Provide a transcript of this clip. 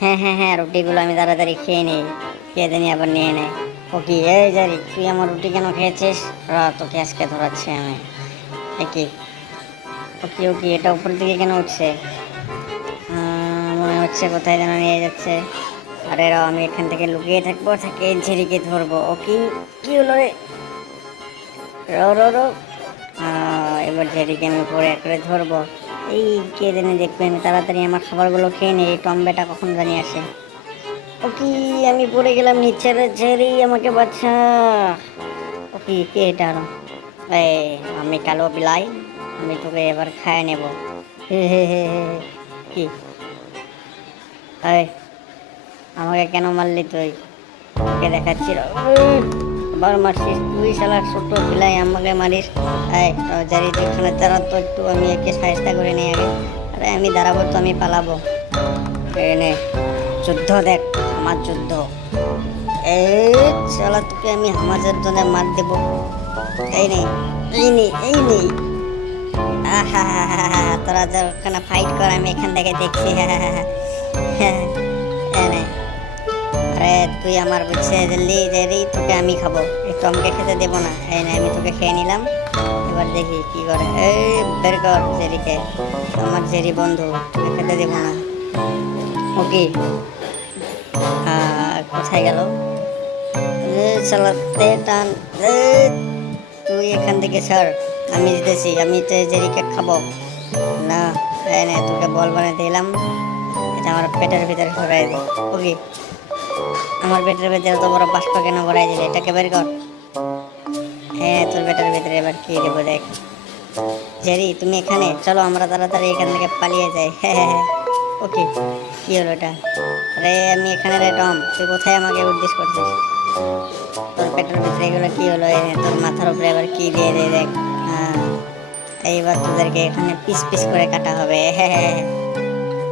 হ্যাঁ হ্যাঁ হ্যাঁ রুটিগুলো আমি তাড়াতাড়ি খেয়ে নিই। খেয়ে দিনই আবার নিয়ে নেয় ও কি, এই জারি তুই আমার রুটি কেন খেয়েছিস? র, তোকে আজকে ধরাচ্ছি আমি। কি? ও কি ও কি, এটা উপর দিকে কেন উঠছে? মনে হচ্ছে কোথায় যেন নিয়ে যাচ্ছে। আরে র, আমি এখান থেকে লুকিয়ে থাকব থাকে ঝিরিকে ধরবো। ও কি কি হলো রে? রো রো এবার ঝেড়িকে আমি পরে করে ধরবো। এই কে জানি দেখবে আমি তাড়াতাড়ি আমার খাবারগুলো খেয়ে নিই এই টম্বেটা কখন জানি আসে। ও কি আমি পড়ে গেলাম নিচে রে ঝেড়ি আমাকে বাচ্চা ও কি কে এটা আরও? এই আমি কালো বিলাই আমি তোকে এবার খায় নেব। কি? আমাকে কেন মারলি তুই? তোকে দেখাচ্ছি। র। উহ, আবার মারছিস তুই শালা ছোট বিলাই আমাকে মারিস এই জারি তুই এখানে তো একটু আমি একে সাহায্য করে নিয়ে আগে। আরে আমি দাঁড়াবো তো আমি পালাবো। এই নে যুদ্ধ দেখ আমার যুদ্ধ। এই শালা তোকে আমি হামাজের জন্য মার দেবো। এই নেই এই নেই এই নেই আহা তোরা যে ওখানে ফাইট কর আমি এখান থেকে দেখছি হ্যাঁ হ্যাঁ হ্যাঁ তুই আমার বুঝছে দিল্লি দেরি তোকে আমি খাব। একটু আমাকে খেতে দেবো না। এই না, আমি তোকে খেয়ে নিলাম। এবার দেখি কি করে। এই, বের কর জেরিকে। আমার জেরি বন্ধু খেতে দেবো না। ওকে কোথায় গেল? চালাতে টান তুই এখান থেকে ছাড়। আমি জিতেছি আমি তো জেরিকে খাব। না, এই নে, তোকে বল বানিয়ে দিলাম। এটা আমার পেটের ভিতরে সরাই দে। ওকে আমার পেটের ভেতরে তো বড় বাষ্প কেন ভরাই দিলে? এটাকে বের কর। হ্যাঁ তোর পেটের ভেতরে এবার কি দেবো দেখ। জেরি, তুমি এখানে? চলো, আমরা তাড়াতাড়ি এখান থেকে পালিয়ে যাই। হ্যাঁ হ্যাঁ হ্যাঁ। ওকে, কি হলো এটা? আরে, আমি এখানে রে টম তুই কোথায় আমাকে উদ্দেশ্য করছিস? তোর পেটের ভিতরে এগুলো কি হলো? তোর মাথার উপরে এবার কি দিয়ে দে দেখ। হ্যাঁ এইবার তোদেরকে এখানে পিস পিস করে কাটা হবে। হ্যাঁ হ্যাঁ হ্যাঁ।